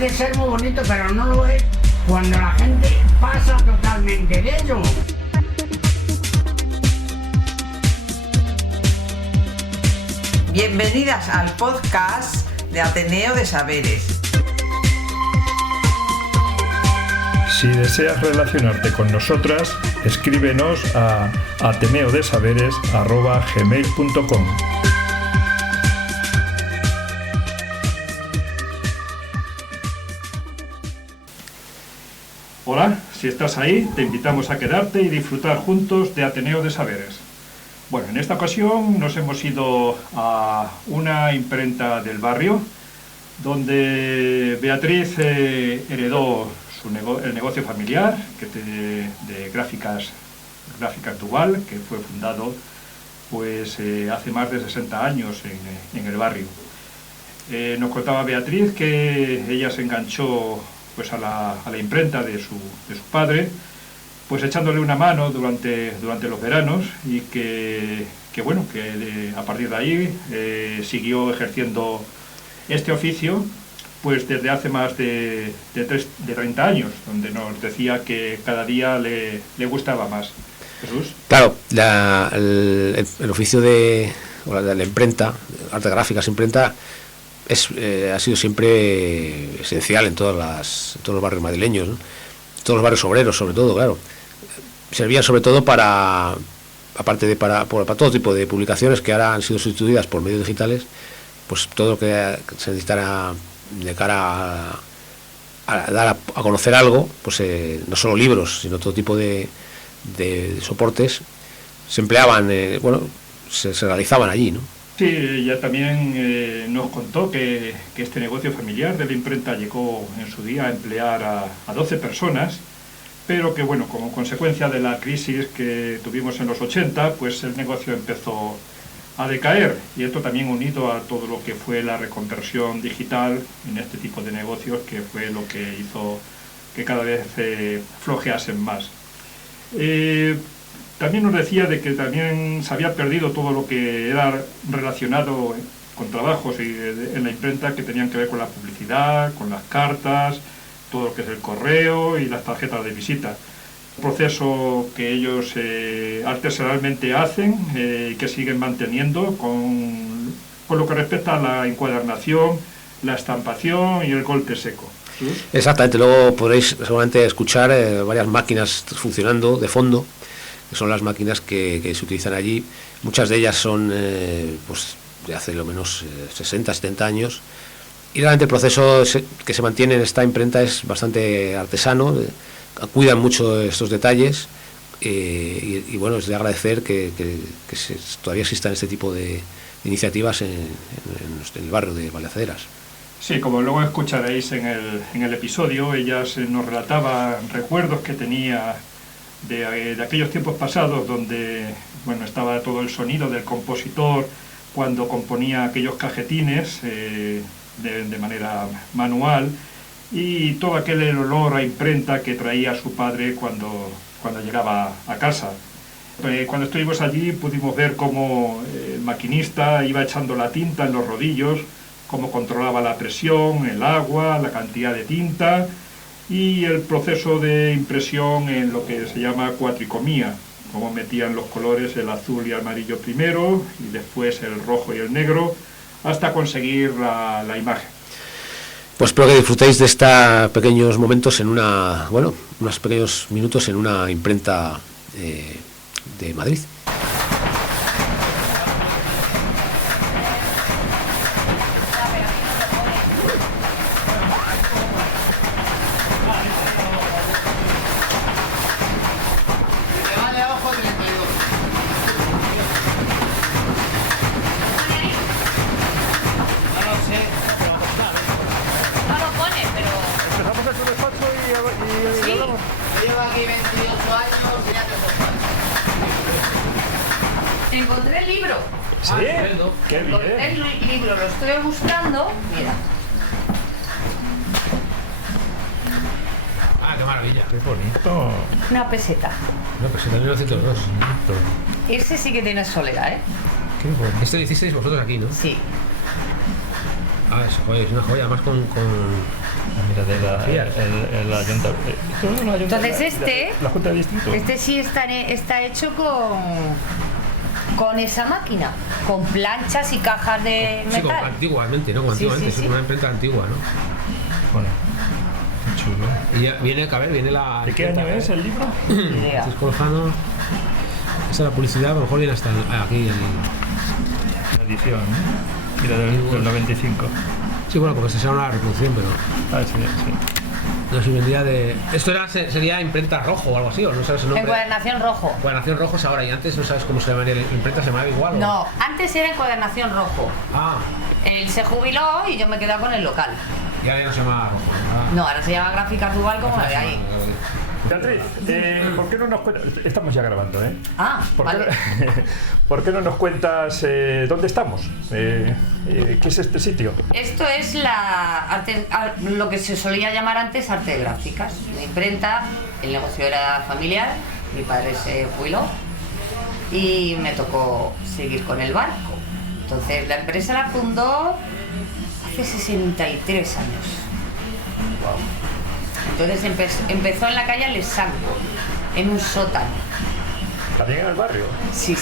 puede ser muy bonito, pero no lo es cuando la gente pasa totalmente de ello. Bienvenidas al podcast de Ateneo de Saberes. Si deseas relacionarte con nosotras, escríbenos a ateneodesaberes@gmail.com. Hola, si estás ahí, te invitamos a quedarte y disfrutar juntos de Ateneo de Saberes. Bueno, en esta ocasión nos hemos ido a una imprenta del barrio, donde Beatriz heredó el negocio familiar de gráficas Duval, que fue fundado pues hace más de 60 años en el barrio. Nos contaba Beatriz que ella se enganchó pues a la imprenta de su padre, pues echándole una mano durante los veranos, y que a partir de ahí siguió ejerciendo este oficio pues desde hace más de 30 años, donde nos decía que cada día le gustaba más. Jesús. Claro, el oficio de la imprenta, arte gráficas, imprenta, ha sido siempre esencial en todos los barrios madrileños, ¿no? Todos los barrios obreros, sobre todo, claro. Servían sobre todo para todo tipo de publicaciones que ahora han sido sustituidas por medios digitales, pues todo lo que se necesitara de cara a dar a conocer algo, pues no solo libros, sino todo tipo de soportes, se empleaban, se realizaban allí, ¿no? Sí, ella también nos contó que este negocio familiar de la imprenta llegó en su día a emplear a 12 personas, pero que como consecuencia de la crisis que tuvimos en los 80, pues el negocio empezó a decaer, y esto también unido a todo lo que fue la reconversión digital en este tipo de negocios, que fue lo que hizo que cada vez flojeasen más. También nos decía de que también se había perdido todo lo que era relacionado con trabajos en la imprenta que tenían que ver con la publicidad, con las cartas, todo lo que es el correo y las tarjetas de visita. Un proceso que ellos artesanalmente hacen y que siguen manteniendo con lo que respecta a la encuadernación, la estampación y el golpe seco. ¿Sí? Exactamente, luego podréis seguramente escuchar varias máquinas funcionando de fondo, que son las máquinas que se utilizan allí. Muchas de ellas son pues de hace lo menos 60, 70 años, y realmente el proceso que se mantiene en esta imprenta es bastante artesano, cuidan mucho estos detalles, y bueno, es de agradecer que todavía existan este tipo de iniciativas en el barrio de Valdeaceras. Sí, como luego escucharéis en el episodio, ella nos relataba recuerdos que tenía de aquellos tiempos pasados, donde estaba todo el sonido del compositor cuando componía aquellos cajetines de manera manual, y todo aquel olor a imprenta que traía su padre cuando llegaba a casa. Cuando estuvimos allí pudimos ver cómo el maquinista iba echando la tinta en los rodillos, cómo controlaba la presión, el agua, la cantidad de tinta, y el proceso de impresión en lo que se llama cuatricomía, cómo metían los colores, el azul y el amarillo primero, y después el rojo y el negro, hasta conseguir la imagen. Pues espero que disfrutéis de estos pequeños momentos unos pequeños minutos en una imprenta de Madrid. Encontré el libro. ¿Sí? ¡Qué bien! El libro lo estoy buscando. Mira. Ah, qué maravilla. ¡Qué bonito! Una peseta. Una peseta de 1902. Ese sí que tiene soledad, ¿eh? Qué bueno. Este 16 vosotros aquí, ¿no? Sí. Ah, es una joya, además con Mira, el ayuntamiento. Entonces este- La Junta de Distrito. Este sí está hecho con esa máquina, con planchas y cajas de sí, metal. antiguamente, ¿no? Como Sí, antiguamente, sí, sí. es una imprenta antigua, ¿no? Bueno, qué chulo. Y ya viene la... ¿De qué año es el libro? Ni idea. Francisco Lozano. Esa es la publicidad, a lo mejor viene hasta aquí. La edición, ¿no? Mira, del 95. Sí, bueno, porque esta será una reproducción, pero Ah, sí, sí. no sé si vendría de... Esto sería imprenta rojo o algo así, o no sabes el nombre. Encuadernación rojo. Encuadernación rojo es ahora, y antes no sabes cómo se llamaría la imprenta, se llamaba igual. ¿o? No, antes era encuadernación rojo. Ah, Él se jubiló y yo me quedé con el local. ya no se llama rojo. Ah. No, ahora se llama Gráfica Duval como la de ahí. Beatriz, ¿por qué no nos cuentas? Estamos ya grabando, ¿eh? Ah, vale. ¿Por qué no nos cuentas dónde estamos? ¿Qué es este sitio? Esto es lo que se solía llamar antes arte gráficas. Una imprenta, el negocio era familiar, mi padre se jubiló y me tocó seguir con el barco. Entonces la empresa la fundó hace 63 años. Entonces empezó en la calle Alessanco, en un sótano. ¿También en el barrio? Sí.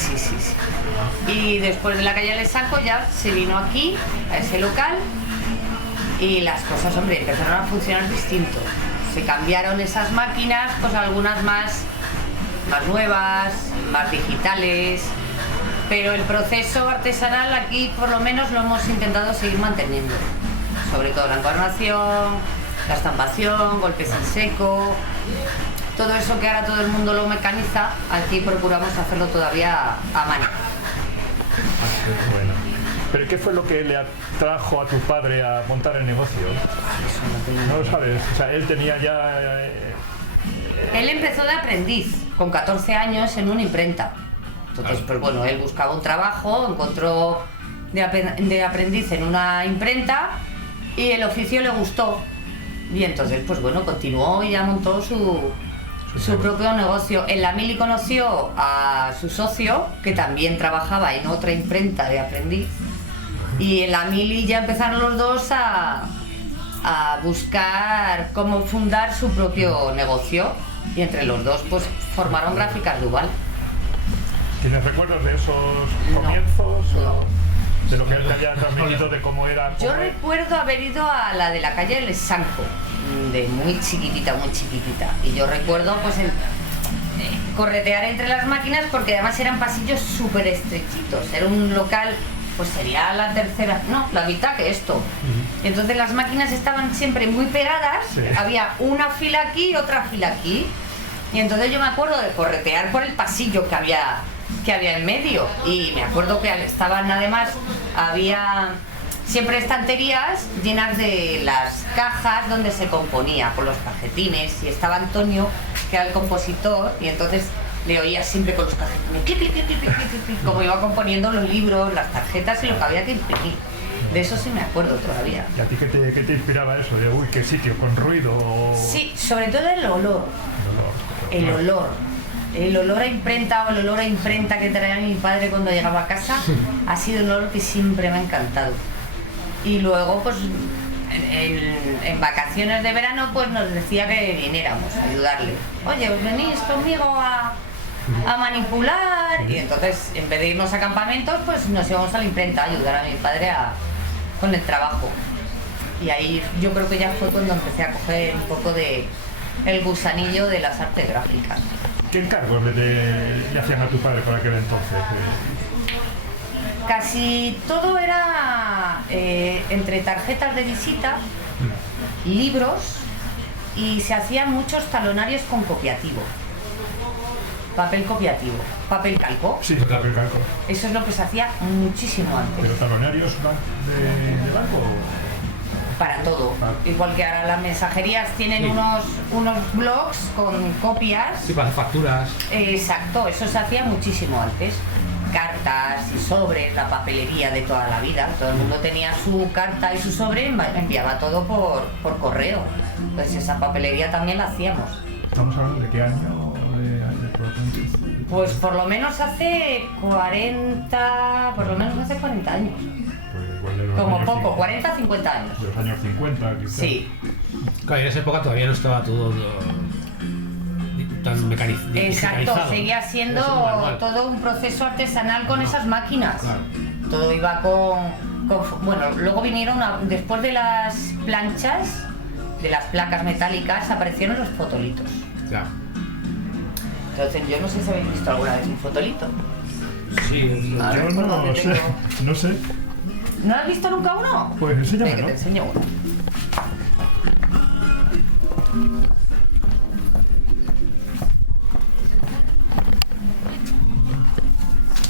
Y después de la calle Alessanco ya se vino aquí, a ese local, y las cosas, hombre, empezaron a funcionar distinto. Se cambiaron esas máquinas, pues algunas más nuevas, más digitales, pero el proceso artesanal aquí por lo menos lo hemos intentado seguir manteniendo. Sobre todo la encuadernación, la estampación, golpes en seco, todo eso que ahora todo el mundo lo mecaniza, aquí procuramos hacerlo todavía a mano. Bueno. ¿Pero qué fue lo que le atrajo a tu padre a montar el negocio? No lo sabes. O sea, él tenía ya... Él empezó de aprendiz, con 14 años en una imprenta. Entonces, pues bueno, él buscaba un trabajo, encontró de aprendiz en una imprenta y el oficio le gustó. Y entonces, pues bueno, continuó y ya montó su propio negocio. En la Mili conoció a su socio, que también trabajaba en otra imprenta de aprendiz. Y en la Mili ya empezaron los dos a buscar cómo fundar su propio negocio. Y entre los dos, pues formaron Gráficas Duval. ¿Tienes recuerdos de esos comienzos? No. De lo que él te haya transmitido, de cómo era... Yo recuerdo haber ido a la de la calle Alessanco, de muy chiquitita. Y yo recuerdo pues corretear entre las máquinas porque además eran pasillos súper estrechitos. Era un local, pues sería la mitad que esto. Entonces las máquinas estaban siempre muy pegadas, Sí. había una fila aquí y otra fila aquí. Y entonces yo me acuerdo de corretear por el pasillo que había en medio, y me acuerdo que había siempre estanterías llenas de las cajas donde se componía, con los cajetines, y estaba Antonio, que era el compositor, y entonces le oía siempre con los cajetines, clic, clic, clic, clic, clic, clic, clic, como iba componiendo los libros, las tarjetas y lo que había que imprimir. De eso sí me acuerdo todavía. ¿Y a ti qué te inspiraba eso? De, uy, qué sitio, con ruido o... Sí, sobre todo el olor. El olor a imprenta o el olor a imprenta que traía mi padre cuando llegaba a casa ha sido un olor que siempre me ha encantado. Y luego, pues, en vacaciones de verano, pues nos decía que viniéramos a ayudarle. Oye, ¿os venís conmigo a manipular? Y entonces, en vez de irnos a campamentos, pues nos íbamos a la imprenta a ayudar a mi padre con el trabajo. Y ahí yo creo que ya fue cuando empecé a coger un poco de el gusanillo de las artes gráficas. ¿Qué encargos le hacían a tu padre por aquel entonces? Casi todo era entre tarjetas de visita, libros, y se hacían muchos talonarios con copiativo. Papel copiativo, papel calco. Sí, papel calco. Eso es lo que se hacía muchísimo antes. ¿Pero talonarios de banco? Para todo. Igual que ahora las mensajerías tienen Sí. unos blogs con copias. Sí, para facturas. Exacto, eso se hacía muchísimo antes. Cartas y sobres, la papelería de toda la vida. Todo el mundo tenía su carta y su sobre, enviaba todo por correo. Pues esa papelería también la hacíamos. ¿Estamos hablando de qué año? Pues por lo menos hace 40 años. Pues igual de los Como años poco, 50, 40, 50 años. de los años 50, quizás. Sí, Claro, y en esa época todavía no estaba todo tan exacto, digitalizado. seguía siendo manual. todo un proceso artesanal con esas máquinas. Claro. Todo iba bueno, luego vinieron, después de las planchas, de las placas metálicas, aparecieron los fotolitos. Claro. Entonces, yo no sé si habéis visto alguna vez un fotolito. Sí, A ver, Yo por no dónde sé, tengo. no sé. ¿No has visto nunca uno? Pues enséñame, Ven, que ¿no? te enseño uno.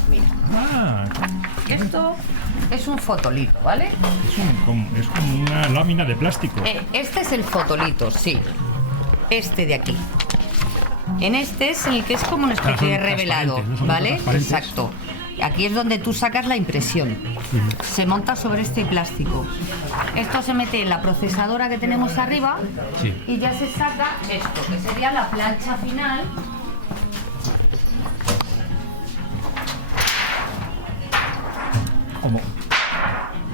Mira, Ah, esto es un fotolito, ¿vale? es como una lámina de plástico. Este es el fotolito, sí. Este de aquí. En este es el que es como una especie son de revelado, transparentes, ¿no? Son ¿vale? transparentes. Exacto. Aquí es donde tú sacas la impresión. Se monta sobre este plástico. Esto se mete en la procesadora que tenemos arriba Sí. y ya se saca esto, que sería la plancha final. Como,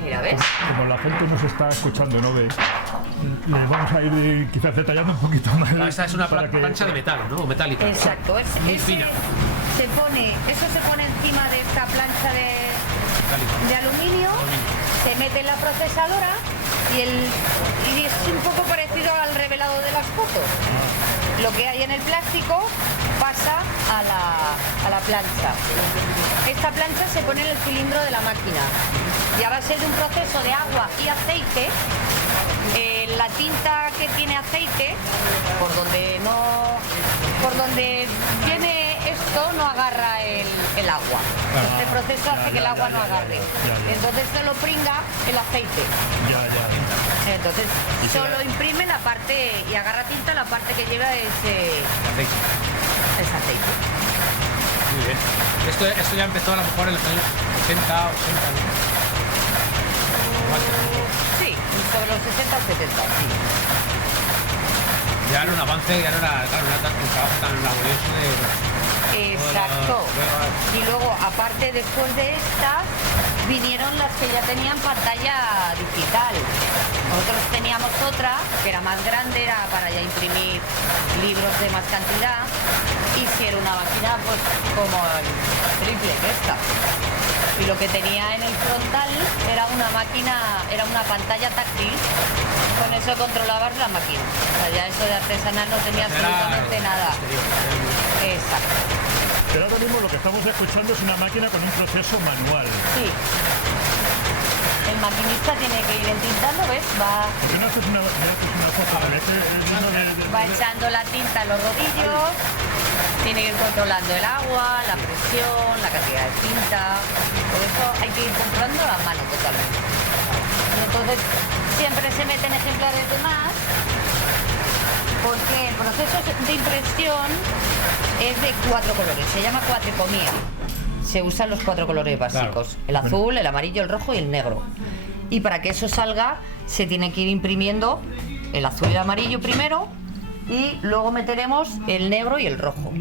Mira, ¿ves? como la gente nos está escuchando, ¿no ve? Le vamos a ir quizás detallando un poquito más. Esta es una para que- plancha de metal, ¿no? O metálica. Exacto. Muy fina. Eso se pone encima de esta plancha de aluminio, se mete en la procesadora y es un poco parecido al revelado de las fotos. Lo que hay en el plástico pasa a la plancha. Esta plancha se pone en el cilindro de la máquina y a base de un proceso de agua y aceite, la tinta que tiene aceite, por donde viene esto, no agarra el agua. Este proceso hace que el agua no agarre. Entonces se lo pringa el aceite. Ya. Entonces solo imprime la parte y agarra tinta la parte que lleva ese aceite. Muy bien. Esto ya empezó a lo mejor en los años 80, 80, ¿no? Sí, sobre los 60 o 70, sí. Ya era un avance, ya no era, claro, un trabajo tan laborioso de... Exacto. Luego- Y luego, aparte, después de estas, vinieron las que ya tenían pantalla digital. Nosotros teníamos otra, que era más grande, era para ya imprimir libros de más cantidad. Y si era una máquina, pues como el triple que esta. Y lo que tenía en el frontal era una máquina, era una pantalla táctil. Con eso controlabas la máquina. O sea, ya eso de artesanal no tenía absolutamente nada. Exacto. Pero ahora mismo lo que estamos escuchando es una máquina con un proceso manual. Sí. El maquinista tiene que ir entintando, ¿ves? ¿Por qué no haces una foto? Va echando la tinta en los rodillos, tiene que ir controlando el agua, la presión, la cantidad de tinta. Por eso hay que ir controlando la mano totalmente. Y entonces siempre se meten ejemplares de más, porque el proceso de impresión es de 4 colores, se llama cuatricomía. Se usan los 4 colores básicos, el azul, el amarillo, el rojo y el negro. Y para que eso salga, se tiene que ir imprimiendo el azul y el amarillo primero, y luego meteremos el negro y el rojo.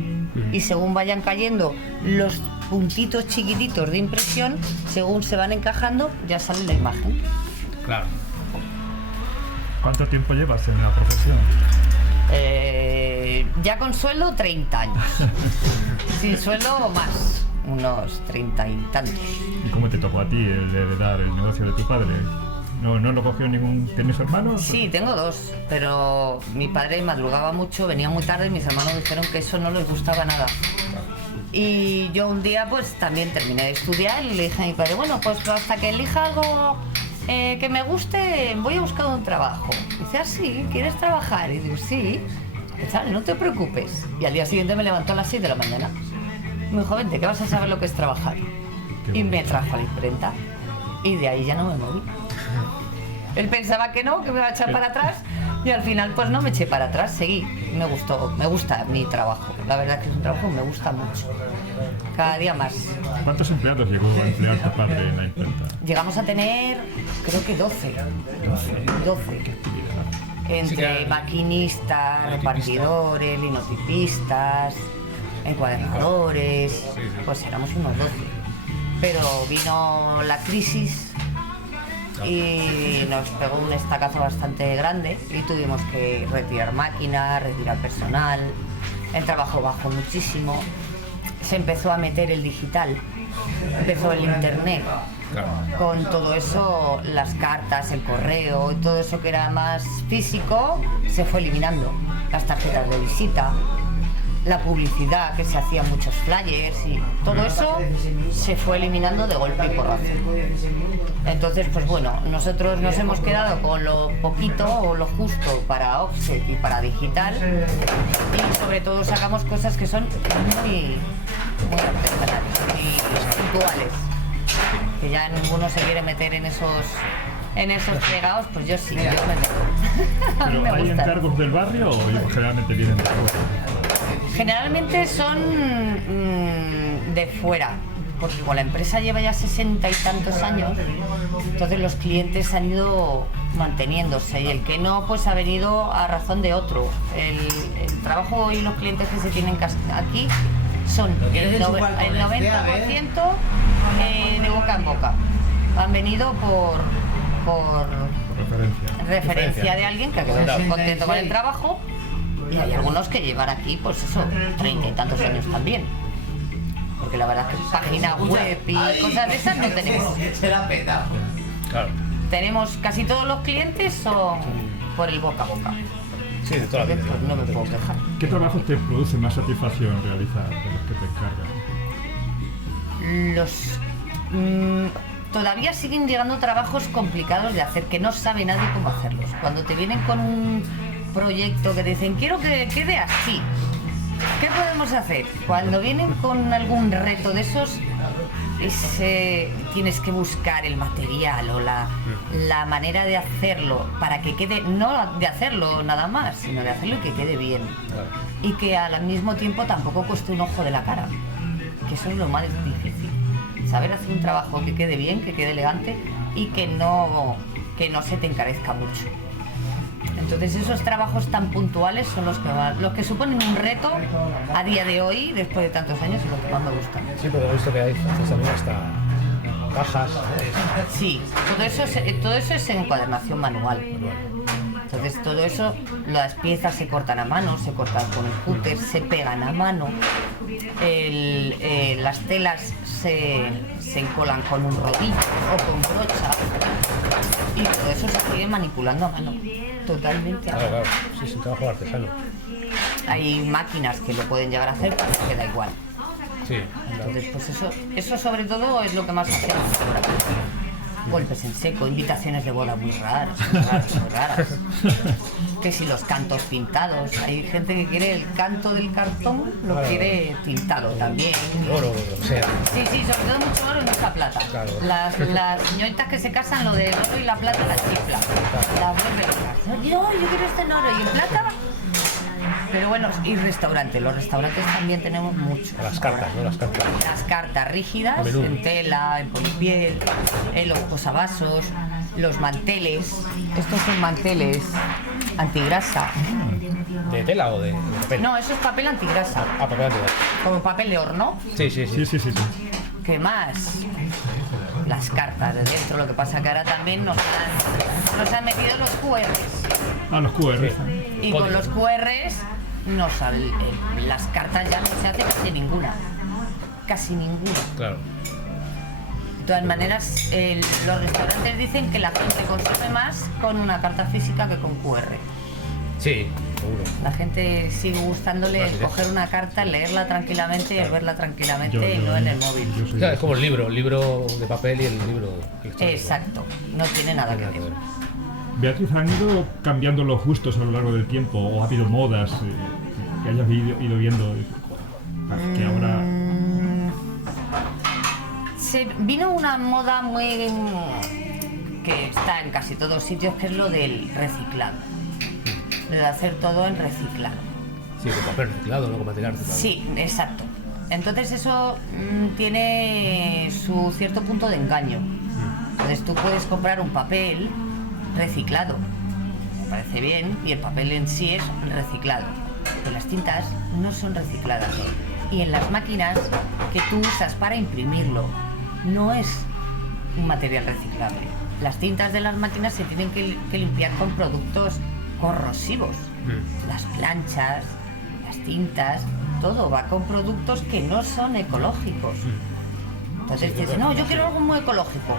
Y según vayan cayendo los puntitos chiquititos de impresión, según se van encajando, ya sale la imagen. Claro. ¿Cuánto tiempo llevas en la profesión? Ya con sueldo 30 años. Sin sueldo más, unos 30 y tantos. ¿Y cómo te tocó a ti el de heredar el negocio de tu padre? ¿No lo cogió ningún... ¿Tienes hermanos? Sí, tengo 2, pero mi padre madrugaba mucho, venía muy tarde y mis hermanos dijeron que eso no les gustaba nada. Y yo un día pues también terminé de estudiar y le dije a mi padre, bueno, pues hasta que elija algo que me guste, voy a buscar un trabajo. Y dice, ah, sí, ¿quieres trabajar? Y digo, sí. Y dice, no te preocupes. Y al día siguiente me levantó a las 6 de la mañana. Me dijo, vente, que vas a saber lo que es trabajar. Y me trajo a la imprenta. Y de ahí ya no me moví. Él pensaba que no, que me iba a echar para atrás, y al final pues no me eché para atrás, seguí. Me gusta mi trabajo, la verdad que es un trabajo que me gusta mucho, cada día más. ¿Cuántos empleados llegó a emplear tu padre en la imprenta? Llegamos a tener, creo que 12. Entre maquinistas, repartidores, linotipistas, encuadernadores, pues éramos unos 12. Pero vino la crisis y nos pegó un estacazo bastante grande y tuvimos que retirar máquinas, retirar personal, el trabajo bajó muchísimo, se empezó a meter el digital, empezó el internet. Con todo eso, las cartas, el correo, todo eso que era más físico, se fue eliminando. Las tarjetas de visita, la publicidad, que se hacían muchos flyers y todo eso se fue eliminando de golpe y porrazo. Entonces, pues bueno, nosotros nos hemos quedado con lo poquito o lo justo para offset y para digital, y sobre todo sacamos cosas que son muy artesanales y puntuales. Que ya ninguno se quiere meter en esos fregados, pues yo sí, yo me meto. A mí ¿Pero me hay gusta. encargos del barrio o generalmente vienen de fuera? Generalmente son de fuera, porque como la empresa lleva ya 60 y tantos años, entonces los clientes han ido manteniéndose y el que no, pues ha venido a razón de otro. El trabajo y los clientes que se tienen aquí son el 90% de boca en boca. Han venido por referencia de alguien que ha quedado contento con el trabajo, y hay algunos que llevan aquí, pues eso, 30 y tantos años también. Porque la verdad es que página web y cosas de esas no tenemos. Claro. Tenemos casi todos los clientes son por el boca a boca. Sí, de toda la vida. Entonces, pues no me puedo quejar. ¿Qué trabajos te produce más satisfacción realizar de los que te encargas? Todavía siguen llegando trabajos complicados de hacer, que no sabe nadie cómo hacerlos. Cuando te vienen con un proyecto que te dicen, quiero que quede así, ¿qué podemos hacer? Cuando vienen con algún reto de esos, tienes que buscar el material o la manera de hacerlo para que quede, no de hacerlo nada más, sino de hacerlo y que quede bien. Y que al mismo tiempo tampoco cueste un ojo de la cara, que eso es lo más difícil. Saber hacer un trabajo que quede bien, que quede elegante y que no se te encarezca mucho. Entonces esos trabajos tan puntuales son los que suponen un reto a día de hoy, después de tantos años, y los que más me gustan. Sí, pero he visto que hay también hasta cajas. Sí, todo eso es encuadernación manual. Entonces todo eso, las piezas se cortan a mano, se cortan con el cúter, se pegan a mano, las telas se encolan con un rodillo o con brocha, y todo eso se sigue manipulando a mano, totalmente a mano. Claro, sí, es un trabajo artesano. Hay máquinas que lo pueden llegar a hacer, pero que da igual. Sí, Entonces, pues eso sobre todo es lo que más hacemos por aquí. Golpes en seco, invitaciones de boda muy raras. Que si los cantos pintados, hay gente que quiere el canto del cartón, lo quiere pintado también. oro, o sea. Sí, sobre todo mucho oro y mucha plata. Claro. Las señoritas que se casan, lo del oro y la plata la chifla. Las vuelven locas. Yo quiero esto en oro y en plata. Pero bueno, y restaurantes. Los restaurantes también tenemos muchos. Las cartas, ¿no? Las cartas. Las cartas rígidas, Menú. en tela, en polipiel, los posavasos, los manteles. Estos son manteles antigrasa. ¿De tela o de papel? No, eso es papel antigrasa. Ah, papel de tela. Como papel de horno. Sí. Sí. ¿Qué más? Las cartas de dentro. Lo que pasa que ahora también nos han metido los QRs. Ah, los QR. Sí. Y con los QRs las cartas ya no se hace casi ninguna. Casi ninguna. Claro. De todas maneras, los restaurantes dicen que la gente consume más con una carta física que con QR. Sí, seguro. La gente sigue gustándole el coger una carta, leerla tranquilamente y el verla tranquilamente y no en el móvil. Claro, es como el libro de papel y el libro electrónico. Exacto, no tiene nada que ver. Beatriz, ¿han ido cambiando los gustos a lo largo del tiempo o ha habido modas que hayas ido viendo? Que ahora... Se vino una moda muy que está en casi todos sitios, que es lo del reciclado, de hacer todo en reciclado. Sí, con papel reciclado, no con material reciclado. Sí, exacto. Entonces eso tiene su cierto punto de engaño. Entonces tú puedes comprar un papel reciclado, me parece bien, y el papel en sí es reciclado, pero las tintas no son recicladas. Y en las máquinas que tú usas para imprimirlo no es un material reciclable. las tintas de las máquinas se tienen que limpiar con productos corrosivos. Las planchas, las tintas, todo va con productos que no son ecológicos. Entonces dices, no, yo quiero algo muy ecológico.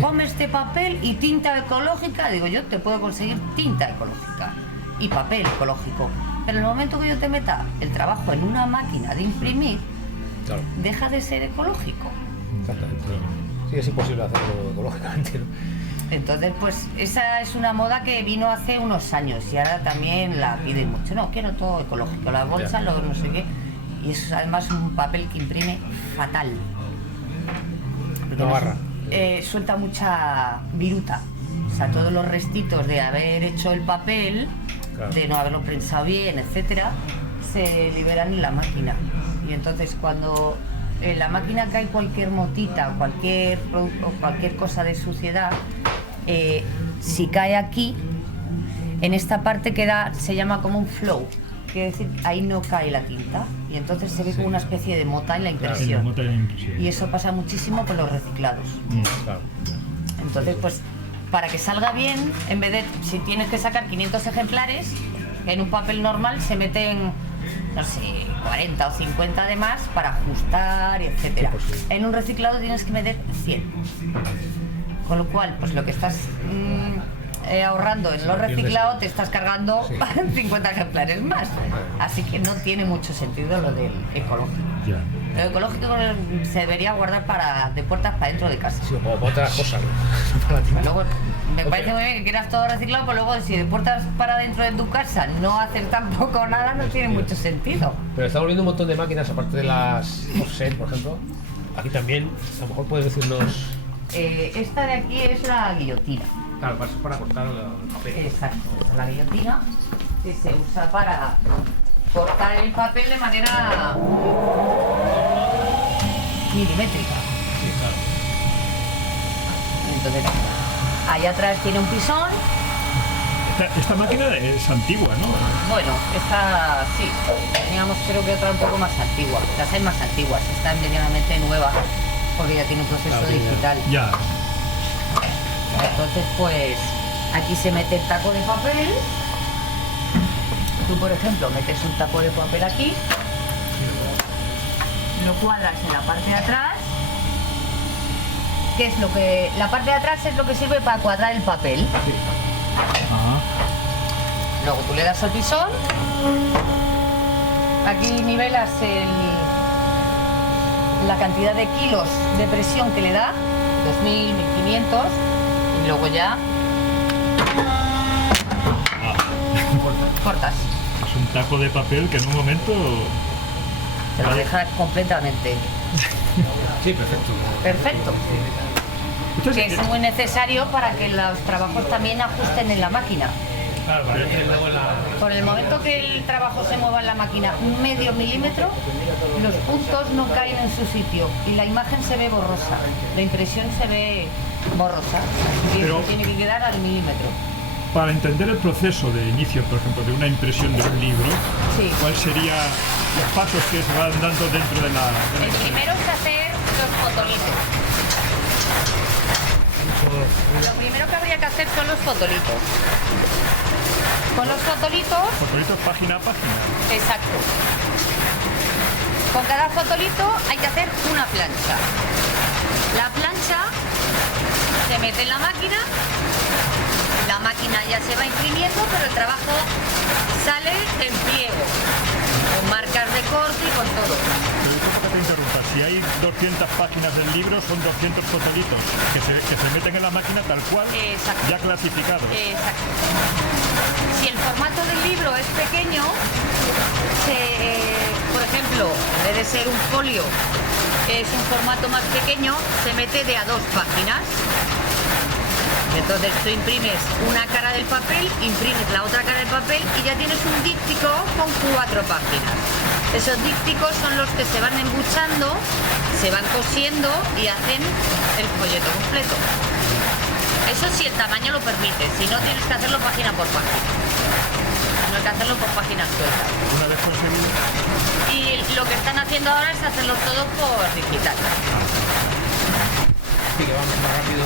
Ponme este papel y tinta ecológica. Digo, yo te puedo conseguir tinta ecológica y papel ecológico. Pero en el momento que yo te meta el trabajo en una máquina de imprimir, Claro, deja de ser ecológico. exactamente. Sí, es imposible hacerlo ecológicamente, ¿no? Entonces, pues esa es una moda que vino hace unos años y ahora también la piden mucho. No, quiero todo ecológico, la bolsa, Ya. lo no sé qué. Y eso es además un papel que imprime fatal. No agarra. Suelta mucha viruta. O sea, todos los restitos de haber hecho el papel, Claro. de no haberlo prensado bien, etcétera, se liberan en la máquina. Y entonces cuando en la máquina cae cualquier motita o cualquier cosa de suciedad, si cae aquí, en esta parte se llama como un flow. Quiere decir, ahí no cae la tinta y entonces se ve como una especie de mota en la En la impresión. mota de la impresión. Y eso pasa muchísimo con los reciclados. Claro. Entonces, pues, para que salga bien, en vez de, si tienes que sacar 500 ejemplares, en un papel normal se meten, no sé, 40 o 50 de más para ajustar, etcétera. Sí, pues sí. En un reciclado tienes que meter 100. Con lo cual, pues lo que estás ahorrando en lo reciclado te estás cargando 50 ejemplares más. Así que no tiene mucho sentido lo del ecológico. Ya. Lo ecológico se debería guardar de puertas para dentro de casa. Sí, o para otras cosas, ¿no? Para la tinta. Luego, me parece muy bien que quieras todo reciclado, pero luego si de puertas para dentro de tu casa no haces tampoco nada, no tiene mucho sentido. Pero estamos viendo un montón de máquinas, aparte de las offset, por ejemplo. Aquí también, a lo mejor puedes decirnos... Esta de aquí es la guillotina. Claro, para cortar el papel. Exacto, esta es la guillotina que se usa para cortar el papel de manera milimétrica. Sí, claro. Entonces, ahí atrás tiene un pisón. Esta máquina es antigua, ¿no? Bueno, esta sí, teníamos creo que otra un poco más antigua. Las hay más antiguas, esta es medianamente nueva porque ya tiene un proceso Claro, ya. digital. Ya. Entonces, pues aquí se mete el taco de papel. Tú, por ejemplo, metes un taco de papel aquí, lo cuadras en la parte de atrás. ¿Qué es lo que? La parte de atrás es lo que sirve para cuadrar el papel. Ajá. Luego tú le das al pisón. Aquí nivelas la cantidad de kilos de presión que le da, 2000, 1500, y luego ya cortas. Es un taco de papel que en un momento... Te lo deja completamente Sí, perfecto. perfecto. Entonces, Que es muy necesario para que los trabajos también ajusten en la máquina. Claro, para que luego la... Por el momento que el trabajo se mueva en la máquina medio milímetro, los puntos no caen en su sitio y la imagen se ve borrosa, la impresión se ve borrosa y Pero- eso tiene que quedar al milímetro. para entender el proceso de inicio, por ejemplo, de una impresión de un libro, Sí. ¿cuáles serían los pasos que se van dando dentro de la El primero es hacer los fotolitos. Lo primero que habría que hacer son los fotolitos. Con los fotolitos, fotolitos página a página? exacto. Con cada fotolito hay que hacer una plancha. La plancha se mete en la máquina ya se va imprimiendo, pero el trabajo sale en pliego, con marcas de corte y con todo. Pero disculpa que te interrumpa, si hay 200 páginas del libro, son 200 fotolitos que se meten en la máquina tal cual, Exacto. ya clasificados. Exacto. Si el formato del libro es pequeño, por ejemplo, en vez de ser un folio, es un formato más pequeño, se mete de a 2 páginas. Entonces tú imprimes una cara del papel, imprimes la otra cara del papel y ya tienes un díptico con 4 páginas. Esos dípticos son los que se van embuchando, se van cosiendo y hacen el folleto completo. Eso si el tamaño lo permite, si no tienes que hacerlo página por página. No hay que hacerlo por páginas sueltas. Una vez conseguido, Y lo que están haciendo ahora es hacerlo todo por digital. Sí, que va más rápido.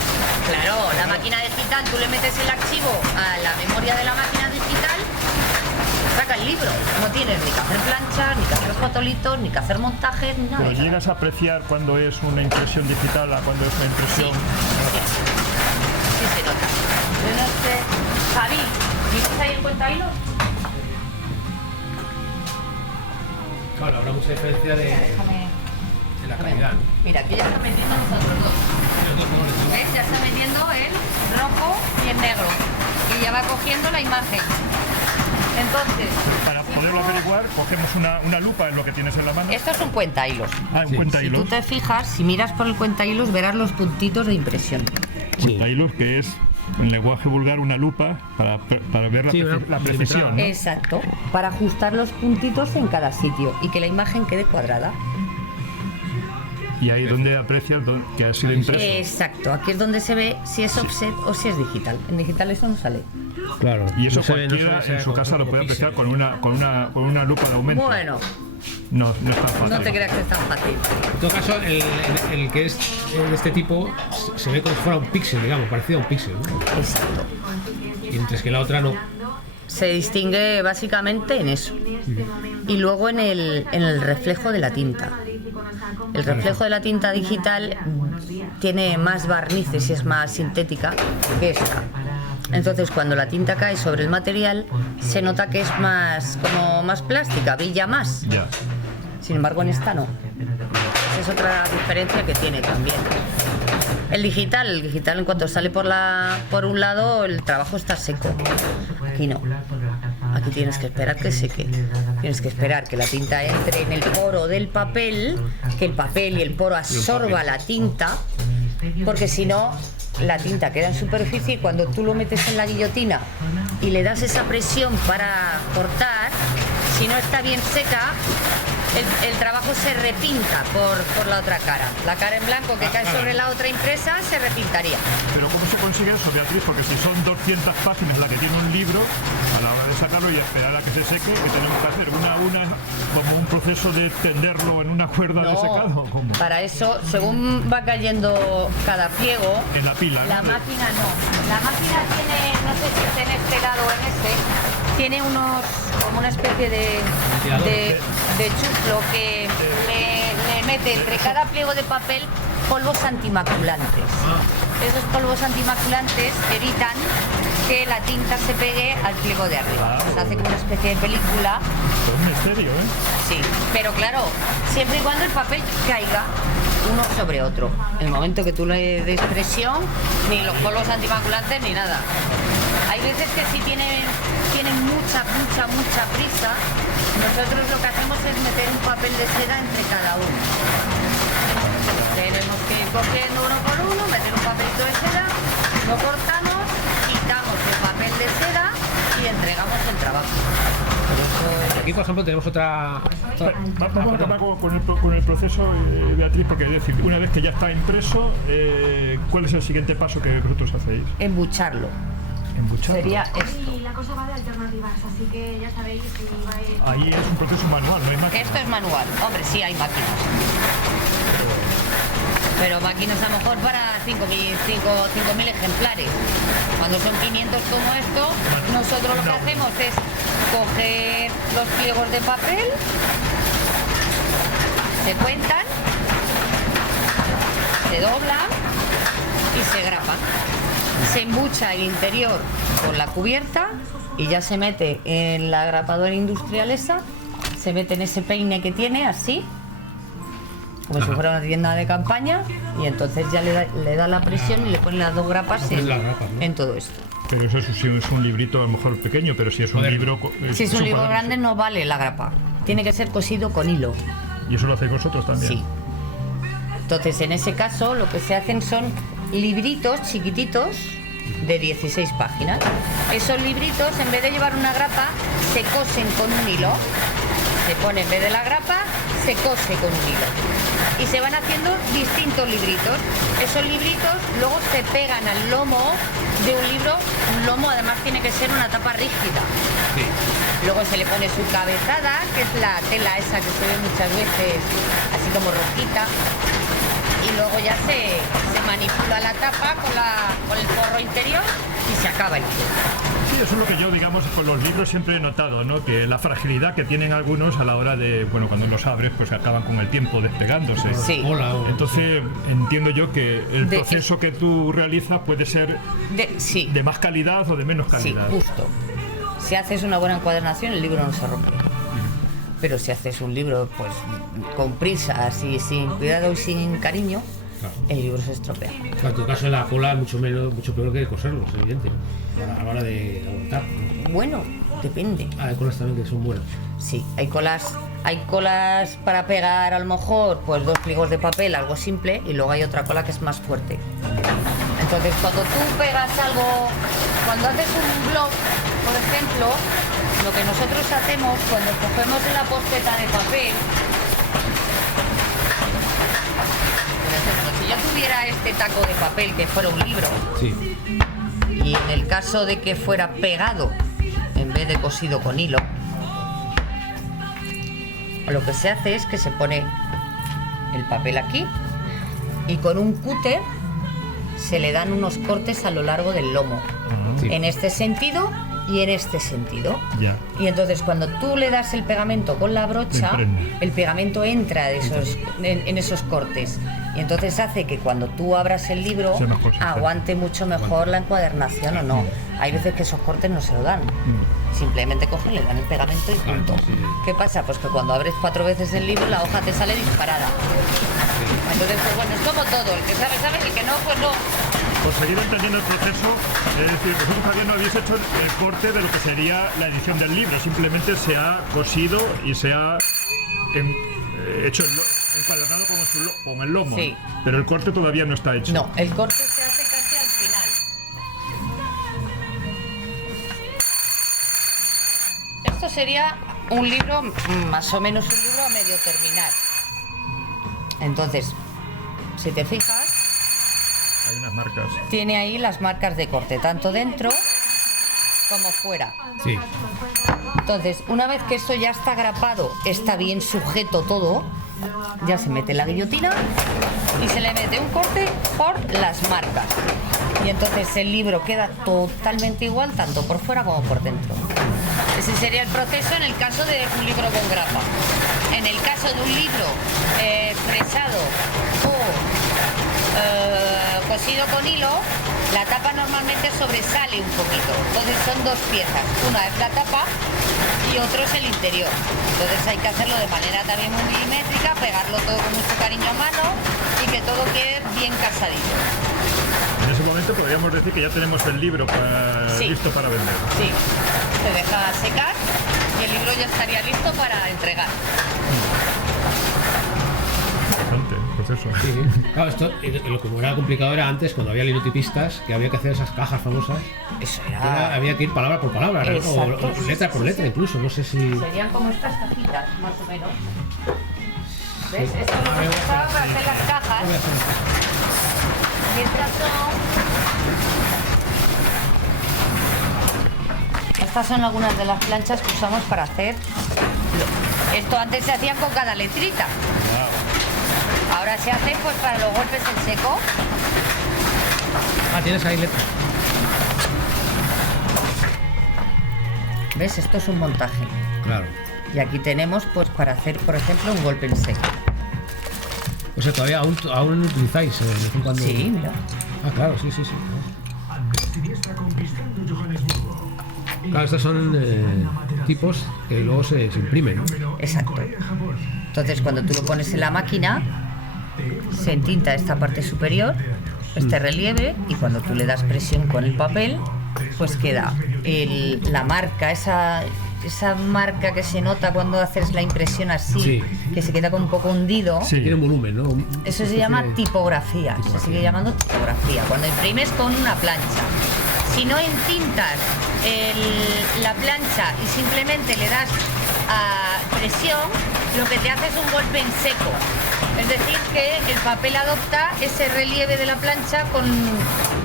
Claro, la máquina digital, tú le metes el archivo a la memoria de la máquina digital, saca el libro. No tienes ni que hacer planchas, ni que hacer fotolitos, ni que hacer montajes, ni nada. Pero de nada. llegas a apreciar cuando es una impresión digital a cuando es una impresión. Sí se nota. Yo no sé. Javi, ¿viste ahí el cuentahilos? Claro, habrá mucha diferencia de la calidad, ¿no? Mira, aquí ya está metiendo nosotros dos. Los dos colores, ¿no? ¿Ves? Ya está metiendo el rojo y el negro. Y ya va cogiendo la imagen. Entonces, Para poderlo averiguar, cogemos una lupa en lo que tienes en la mano. esto es un cuentahilos. Ah, un cuenta Si tú hilos. te fijas, si miras por el cuentahilos, verás los puntitos de impresión. Cuenta hilos, que es en lenguaje vulgar una lupa para ver Sí, la precisión, ¿no? Exacto. Para ajustar los puntitos en cada sitio y que la imagen quede cuadrada. Y ahí es donde aprecias que ha sido impreso. Exacto. Aquí es donde se ve si es offset o si es digital. En digital eso no sale. Claro. Y eso no se ve- no se cualquiera ve esa en su casa lo puede apreciar con una lupa de aumento. Bueno, No es tan fácil. no te creas que es tan fácil. En todo caso, el que es de este tipo se ve como si fuera un píxel, digamos, parecido a un píxel, ¿no? Exacto. Y mientras que la otra no. Se distingue básicamente en eso. Y luego en el reflejo de la tinta. El reflejo de la tinta digital tiene más barnices y es más sintética que esta. Entonces cuando la tinta cae sobre el material se nota que es como más plástica, brilla más. Ya. Sin embargo en esta no. Esa es otra diferencia que tiene también. El digital en cuanto sale por un lado el trabajo está seco. Aquí no. Aquí tienes que esperar que seque. Tienes que esperar que la tinta entre en el poro del papel, que el papel y el poro absorba la tinta, porque si no la tinta queda en superficie y cuando tú lo metes en la guillotina y le das esa presión para cortar, si no está bien seca, el trabajo se repinta por la otra cara. La cara en blanco que cae sobre la otra impresa se repintaría. Pero ¿cómo se consigue eso, Beatriz? Porque si son 200 páginas la que tiene un libro, a la hora de sacarlo y esperar a que se seque, que tenemos que hacer como un proceso de tenderlo en una cuerda de secado. ¿Cómo? Para eso, según va cayendo cada pliego, En la pila, la ¿no? máquina no. La máquina tiene, no sé si está en este lado o en este, tiene como una especie de chuflo que le mete entre cada pliego de papel polvos antimaculantes. Esos polvos antimaculantes evitan que la tinta se pegue al pliego de arriba. Se hace como una especie de película. Es un misterio, ¿eh? Sí, pero claro, siempre y cuando el papel caiga uno sobre otro. En el momento que tú le des presión, ni los polvos antimaculantes ni nada. Hay veces que si tienen mucha prisa, nosotros lo que hacemos es meter un papel de seda entre cada uno. Tenemos que ir cogiendo uno por uno, meter un papelito de seda, lo cortamos, quitamos el papel de seda y entregamos el trabajo. Aquí, por ejemplo, tenemos otra. Vamos a acabar con el proceso, Beatriz, porque es decir, una vez que ya está impreso, ¿cuál es el siguiente paso que vosotros hacéis? Embucharlo. Embucharlo. Sería esto. Y la cosa va de alternativas, así que ya sabéis si vais... Ahí es un proceso manual, no hay máquina. Esto es manual. Hombre, sí hay máquinas. Pero máquinas a lo mejor para 5.000 ejemplares. Cuando son 500 como esto, nosotros lo que hacemos es coger los pliegos de papel, se cuentan, se doblan y se grapan. Se embucha el interior con la cubierta y ya se mete en la grapadora industrial esa, se mete en ese peine que tiene así, como si fuera una tienda de campaña, y entonces ya le da la presión y le pone las dos grapas en todo esto. Pero eso si es un librito a lo mejor pequeño, pero si es un libro... Si es un libro grande no vale la grapa, tiene que ser cosido con hilo. ¿Y eso lo hacéis vosotros también? Sí. Entonces en ese caso lo que se hacen son libritos chiquititos de 16 páginas. Esos libritos, en vez de llevar una grapa, se cosen con un hilo. Se pone, en vez de la grapa, se cose con un hilo. Y se van haciendo distintos libritos. Esos libritos luego se pegan al lomo de un libro. Un lomo además tiene que ser una tapa rígida. Sí. Luego se le pone su cabezada, que es la tela esa que se ve muchas veces así como rojita. Y luego ya se manipula la tapa con el forro interior y se acaba el libro. Sí, eso es lo que yo, digamos, con los libros siempre he notado, ¿no? Que la fragilidad que tienen algunos a la hora de, bueno, cuando los abres, pues acaban con el tiempo despegándose. Sí. Entonces, entiendo yo que el proceso que tú realizas puede ser Sí. de más calidad o de menos Sí, calidad. justo. Si haces una buena encuadernación, el libro no se rompe. Pero si haces un libro pues con prisas y sin cuidado y sin cariño, Claro. el libro se estropea. En tu caso, la cola es mucho peor que coserlo, es evidente, ¿no? A la hora de aguantar, ¿no? Bueno, depende. Hay colas también que son buenas. Sí, hay colas para pegar a lo mejor pues 2 pliegos de papel, algo simple, y luego hay otra cola que es más fuerte. Entonces, cuando tú pegas algo, cuando haces un blog, por ejemplo, lo que nosotros hacemos cuando cogemos la posteta de papel, por ejemplo, si yo tuviera este taco de papel que fuera un libro, Sí. y en el caso de que fuera pegado en vez de cosido con hilo, lo que se hace es que se pone el papel aquí y con un cúter se le dan unos cortes a lo largo del lomo, Sí. en este sentido y en este sentido. Ya. Y entonces cuando tú le das el pegamento con la brocha, Impregna. el pegamento entra en esos cortes. Y entonces hace que cuando tú abras el libro Sea mejor, sí, aguante mucho mejor la encuadernación o no. Hay veces que esos cortes no se lo dan. Simplemente cogen, le dan el pegamento y punto. sí. ¿Qué pasa? Pues que cuando abres 4 veces el libro la hoja te sale disparada. Entonces, pues bueno, es como todo. El que sabe, sabe, el que no, pues no. Por seguir entendiendo el proceso, es decir, vosotros, Javier, no habéis hecho el corte de lo que sería la edición del libro, simplemente se ha cosido y se ha hecho encuadernado con el lomo, Sí. pero el corte todavía no está hecho. No, el corte se hace casi al final. Esto sería un libro, más o menos un libro a medio terminar. Entonces, si te fijas, Hay unas marcas. tiene ahí las marcas de corte, tanto dentro como fuera. Sí. Entonces, una vez que esto ya está grapado, está bien sujeto todo, ya se mete la guillotina y se le mete un corte por las marcas. Y entonces el libro queda totalmente igual, tanto por fuera como por dentro. Ese sería el proceso en el caso de un libro con grapa. En el caso de un libro fresado o cosido con hilo, la tapa normalmente sobresale un poquito. Entonces son 2 piezas. Una es la tapa y otro es el interior. Entonces hay que hacerlo de manera también muy milimétrica, pegarlo todo con mucho cariño a mano y que todo quede bien casadito. En ese momento podríamos decir que ya tenemos el libro Sí. listo para vender. Sí, se deja secar y el libro ya estaría listo para entregar. Interesante el proceso. Sí, sí. Claro, esto, lo que era complicado era antes, cuando había linotipistas, que había que hacer esas cajas famosas. Eso Había que ir palabra por palabra, ¿no? Exacto. o letra por letra incluso, no sé si... Serían como estas cajitas, más o menos. ¿Ves? Esto es lo que se usaba para hacer las cajas. Y estas son algunas de las planchas que usamos para hacer. Esto antes se hacían con cada letrita. Ahora se hace pues para los golpes en seco. Ah, tienes ahí letra. ¿Ves? Esto es un montaje. Claro. Y aquí tenemos pues para hacer, por ejemplo, un golpe en seco. O sea, todavía aún utilizáis de vez en cuando... Sí, mira. Ah, claro, sí. Claro, estos son tipos que luego se imprimen, ¿no? Exacto. Entonces cuando tú lo pones en la máquina, se entinta esta parte superior, este relieve, y cuando tú le das presión con el papel, pues queda la marca, esa marca que se nota cuando haces la impresión así, Sí. que se queda como un poco hundido. Sí. Tiene un volumen, ¿no? Eso se llama tipografía, se sigue llamando tipografía, cuando imprimes con una plancha. Si no entintas la plancha y simplemente le das a presión, lo que te hace es un golpe en seco. Es decir, que el papel adopta ese relieve de la plancha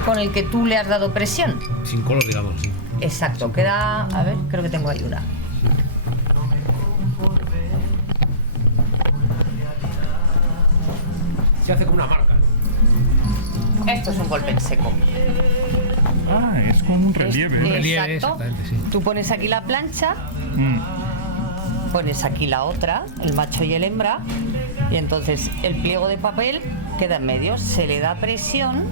con el que tú le has dado presión. Sin color, digamos. Sí. Exacto, queda... A ver, creo que tengo ahí una. Se hace como una marca. Esto es un golpe en seco. Ah, es como un relieve. Un relieve, Exacto. exactamente, sí. Tú pones aquí la plancha, Mm. pones aquí la otra, el macho y el hembra, y entonces el pliego de papel queda en medio, se le da presión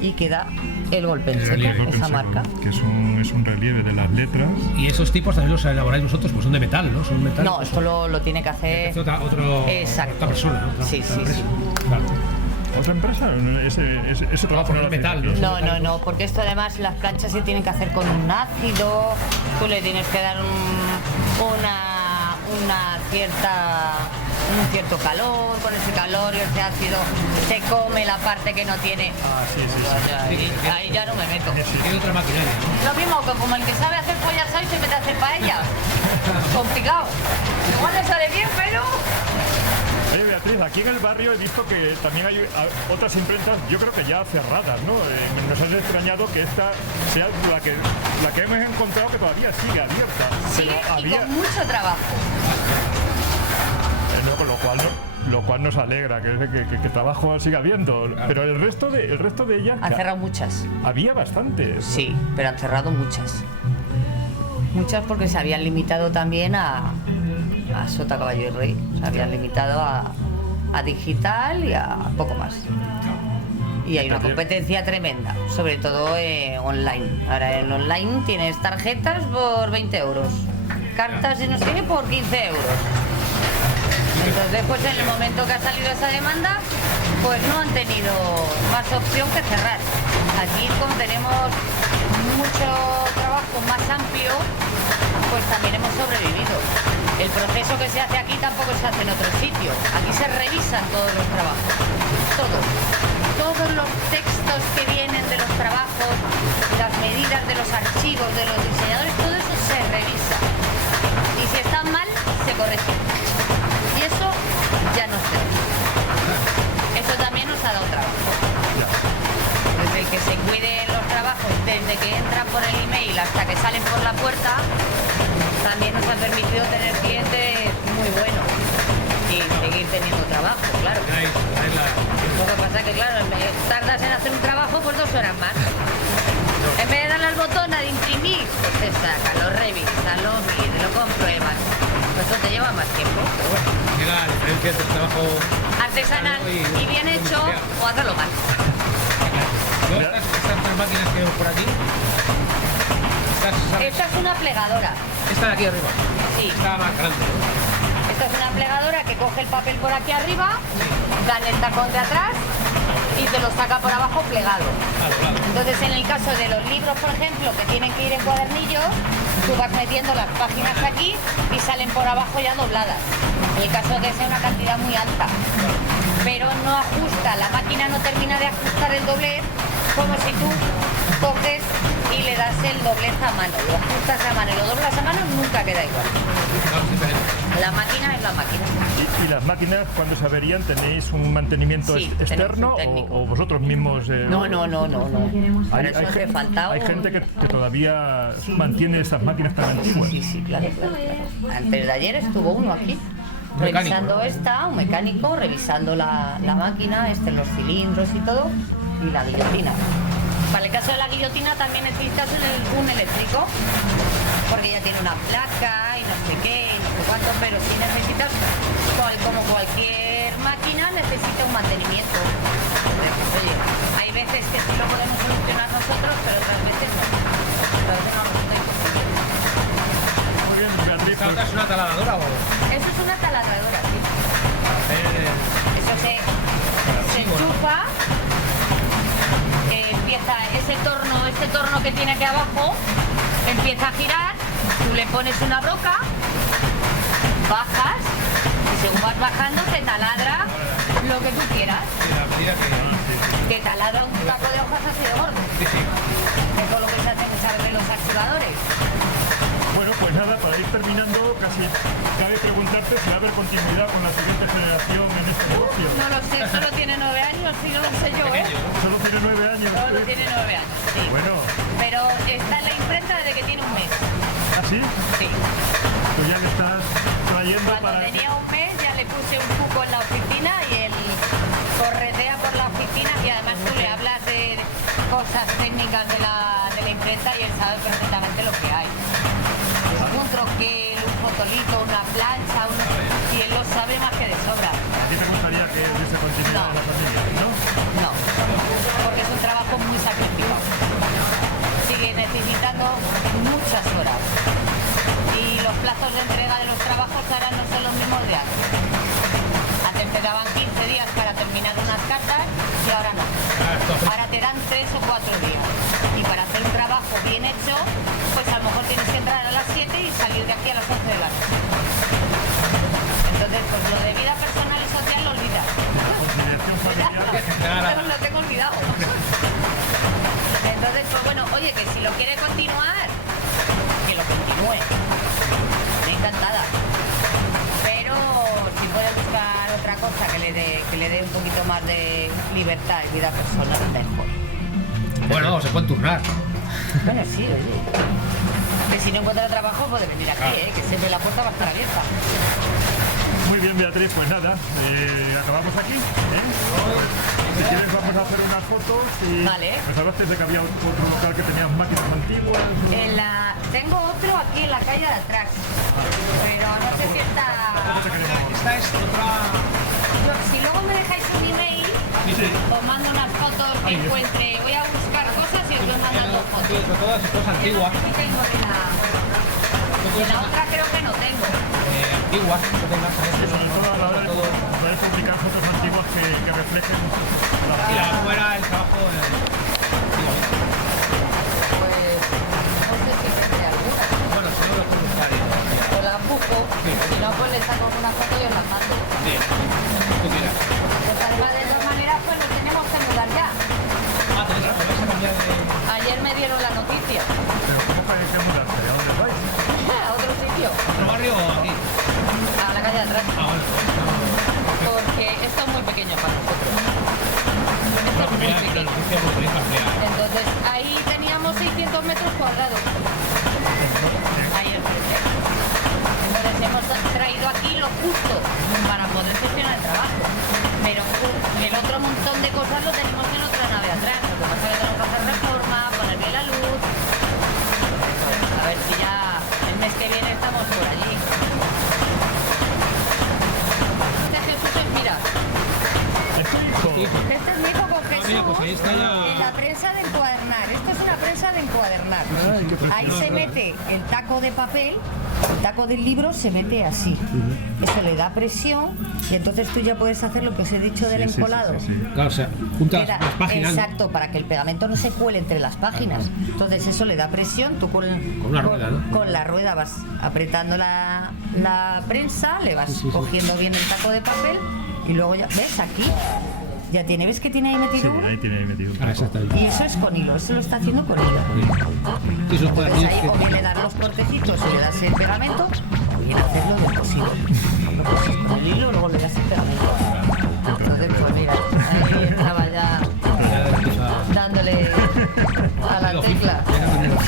y queda el golpe en El seco, relieve, esa marca. Que es un relieve de las letras. Y esos tipos también los elaboráis vosotros, pues son de metal, ¿no? Son metal. No, esto lo tiene que hacer. Es otra Exacto. persona, ¿no? Sí, sí, empresa. sí. Claro. ¿Otra empresa? Ese trabajo no lo hacéis metal, aquí. ¿no? No, porque esto además las planchas se tienen que hacer con un ácido, tú le tienes que dar un cierto calor, con ese calor y ese ácido se come la parte que no tiene. Ah, sí, sí, sí. Ahí ya no me meto. Tiene otra maquinaria, ¿no? Lo mismo que como el que sabe hacer pollas y se mete a hacer paella. Complicado. Igual le sale bien, pero... Oye, Beatriz, aquí en el barrio he visto que también hay otras imprentas, yo creo que ya cerradas, ¿no? Nos han extrañado que esta sea la que hemos encontrado que todavía sigue abierta. sigue Pero y con mucho trabajo. no, con lo cual nos alegra que trabajo siga habiendo. Pero el resto de ellas... Han cerrado muchas. Había bastantes. Sí, pero han cerrado muchas. Muchas porque se habían limitado también a Sota, Caballo y Rey. Se habían limitado a digital y a poco más. Y hay una competencia tremenda, sobre todo online. Ahora en online tienes tarjetas por 20 euros, cartas y no sé qué por 15 euros. Entonces, pues en el momento que ha salido esa demanda, pues no han tenido más opción que cerrar. Aquí, como tenemos mucho trabajo más amplio, pues también hemos sobrevivido. El proceso que se hace aquí tampoco se hace en otro sitio. Aquí se revisan todos los trabajos, todos. Todos los textos que vienen de los trabajos, las medidas de los archivos, de los diseñadores, todo eso se revisa. Y si están mal, se corrige. Y eso ya no se hace. Eso también nos ha dado trabajo. Desde el que se cuiden los trabajos, desde que entran por el email hasta que salen por la puerta, también nos ha permitido tener clientes muy buenos y seguir teniendo trabajo, claro. Lo que pasa es que, claro, tardas en hacer un trabajo por 2 horas más. En vez de darle al botón de imprimir, pues te saca, lo revisas, lo mides, lo compruebas. Pues eso te lleva más tiempo, pero bueno. Llega la diferencia entre el trabajo Artesanal y bien hecho o hacerlo mal. Estas máquinas que vemos por aquí. Esta es una plegadora. Esta de aquí arriba. Sí. Esta más grande, ¿no? Esta es una plegadora que coge el papel por aquí arriba, da en el tacón de atrás y te lo saca por abajo plegado. Entonces, en el caso de los libros, por ejemplo, que tienen que ir en cuadernillos, tú vas metiendo las páginas aquí y salen por abajo ya dobladas. En el caso de que sea una cantidad muy alta. Pero no ajusta, la máquina no termina de ajustar el doblez como si tú coges y le das el doblez a mano. Lo ajustas a mano y lo doblas a mano, nunca queda igual. La máquina es la máquina. ¿Y las máquinas, cuando se averían, tenéis un mantenimiento Sí, externo tenemos un técnico. o vosotros mismos? No. Para eso hace falta hay un- gente que todavía mantiene estas máquinas tan antiguas. Sí, claro. Antes de ayer estuvo uno aquí, Un mecánico, revisando ¿no? un mecánico, revisando la máquina, los cilindros y todo, y la guillotina. Para el caso de la guillotina también necesitas un eléctrico, porque ya tiene una placa y no sé qué, y no sé cuánto, pero si necesitas, como cualquier máquina, necesita un mantenimiento. Entonces, pues, oye, hay veces que sí lo podemos solucionar nosotros, pero otras veces no. Otras veces no nos es posible. Muy bien, Beatriz, ¿Esta otra es una taladradora o...? Eso es una taladradora, sí. Eso se Sí, bueno. enchufa, empieza este torno que tiene aquí abajo, empieza a girar, tú le pones una broca, bajas y según vas bajando te taladra lo que tú quieras. Sí, la medida que... Te taladra un taco de hojas así de gordo. Sí, sí. Que es todo lo que se hace en los activadores. bueno, pues nada, para ir terminando, casi cabe preguntarte si va a haber continuidad con la siguiente generación en este negocio. No lo sé, solo tiene 9 años, sí, no lo sé yo, ¿eh? Solo tiene 9 años. Solo tiene 9 años, sí. Bueno, Pero está en la imprenta desde que tiene un mes. ¿así? Sí. Tú ya le estás trayendo Cuando para... tenía un mes ya le puse un cupo en la oficina y él corretea por la oficina y además tú le hablas cosas técnicas de la imprenta y él sabe perfectamente lo que hay. Un troquel, un fotolito, una plancha, y él lo sabe más que de sobra. ¿A ti te gustaría que hubiese continuidad en la familia? ¿No? No, porque es un trabajo muy sacrificado. Sigue necesitando muchas horas. Y los plazos de entrega de los trabajos ahora no son los mismos de antes. Antes te daban 15 días para terminar unas cartas y ahora no. Ahora te dan 3 o 4 días. Y para hacer un trabajo bien hecho, pues a lo mejor tienes que entrar a las 7 y salir de aquí a las 11 de la noche. Entonces, pues lo de vida personal y social lo olvidas. Conciliación familiar. Lo tengo olvidado. Entonces, pues bueno, oye, que si lo quiere continuar, que lo continúe. Estoy encantada. Pero si puede buscar otra cosa que le dé un poquito más de libertad y vida personal, mejor. Bueno, se pueden turnar. Bueno, sí, oye. Que si no encuentra trabajo puede venir aquí, que siempre la puerta va a estar abierta. Muy bien, Beatriz, pues nada, acabamos aquí. Si quieres vamos a hacer unas fotos y Vale. me hablaste de que había otro local que tenía máquinas antiguas. Tengo otro aquí en la calle de atrás, pero no sé si está... Esta es otra. Si luego me dejáis un email, os mando unas fotos que encuentre. Voy a buscar cosas y os voy mandando fotos. Todas cosas antiguas. Aquí tengo de la otra creo que no tengo. Antiguas, que tengas en este Sobre todo a la hora de poder publicar fotos antiguas que reflejen y la fuera el trabajo Pues no sé si tendré alguna. bueno, si no lo puedo buscar O las busco, si no pues le saco una foto y os las mando. bien, tú quieras. Pues además de todas maneras pues nos tenemos que mudar ya. Tenéis que cambiar de. Ayer me dieron la noticia. Pero ¿cómo que mudarte? ¿A dónde vais? A otro sitio, ¿Otro barrio o aquí? a la calle de atrás. Bueno. Porque esto es muy pequeño para nosotros. Esto es muy Mira, pequeño. lo que podéis ampliar. Entonces ahí teníamos 600 metros cuadrados. Ahí enfrente. Entonces hemos traído aquí lo justo para poder gestionar el trabajo. Pero el otro montón de cosas lo tenemos en otra nave atrás. Lo que pasa es que tenemos que hacer reforma, poner bien la luz. A ver si ya el mes que viene estamos por allí. Jesús es, mira, este es mi hijo con Jesús. mira, pues ahí está En la prensa de encuadernar. Esto es una prensa de encuadernar. Ahí se mete el taco de papel, el taco del libro se mete así. Eso le da presión y entonces tú ya puedes hacer lo que os he dicho del encolado. Claro, o sea, juntas Queda- las páginas. Exacto, para que el pegamento no se cuele entre las páginas. Entonces eso le da presión, tú con una rueda, ¿no? con la rueda vas apretando la prensa, le vas cogiendo bien el taco de papel y luego ya, ¿ves? Aquí ya tiene, ¿ves que tiene ahí metido Sí, uno? ahí tiene metido. Exactamente. Y eso es con hilo, eso lo está haciendo con hilo. Sí, esos Entonces cuadernillos ahí o bien le das los cortecitos y le das el pegamento, o bien hacerlo de cosido. Lo coses con el hilo, luego le das el pegamento. Entonces, pues mira, ahí estaba ya dándole a la tecla.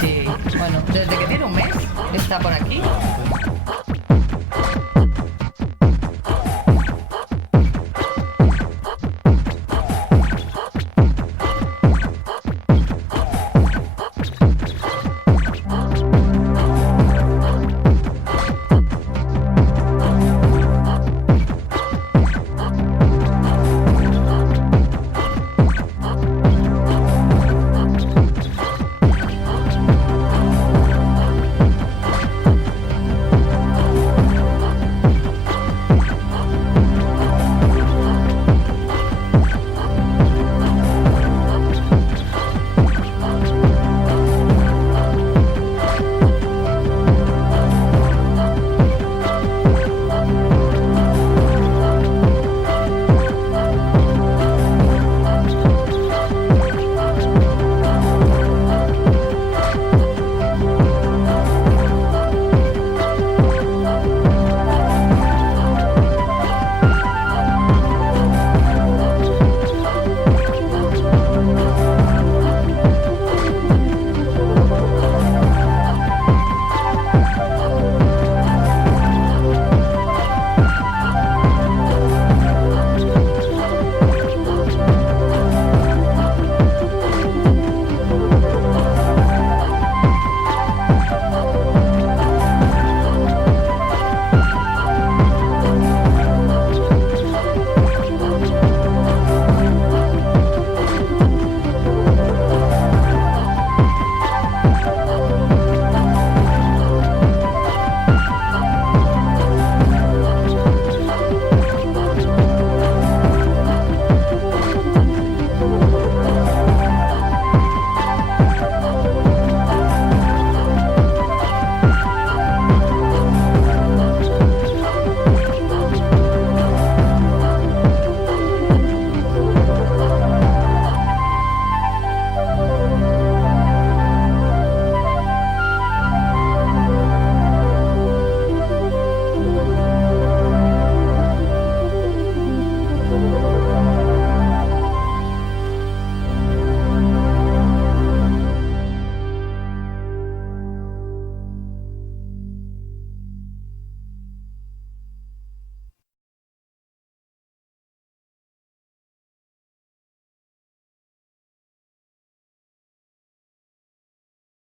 Sí, bueno, desde que tiene un mes está por aquí. Gracias.